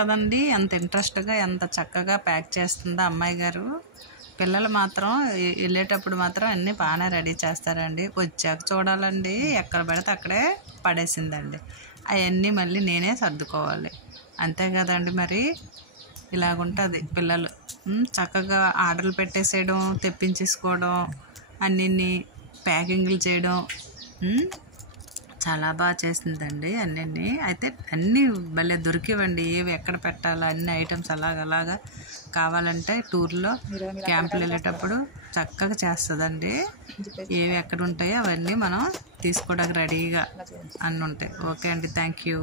కదండి ఎంత ఇంట్రెస్ట్గా ఎంత చక్కగా ప్యాక్ చేస్తుందో అమ్మాయి గారు. పిల్లలు మాత్రం వెళ్ళేటప్పుడు మాత్రం అన్నీ బాగానే రెడీ చేస్తారండి. వచ్చాక చూడాలండి ఎక్కడ పడితే అక్కడే పడేసిందండి. అవన్నీ మళ్ళీ నేనే సర్దుకోవాలి. అంతే కదండి మరి. ఇలాగుంటుంది పిల్లలు. చక్కగా ఆర్డర్లు పెట్టేసేయడం, తెప్పించేసుకోవడం, అన్నీ ప్యాకింగ్లు చేయడం. చాలా బాగా చేసిందండి అన్నీ. అయితే అన్నీ భలే దొరికివ్వండి. ఏవి ఎక్కడ పెట్టాలో అన్ని ఐటమ్స్ అలాగలాగా కావాలంటే టూర్లో క్యాంపులు వెళ్ళేటప్పుడు చక్కగా చేస్తుందండి. ఏవి ఎక్కడ ఉంటాయో అవన్నీ మనం తీసుకోవడానికి రెడీగా అన్నీ ఉంటాయి. ఓకే అండి, థ్యాంక్ యూ.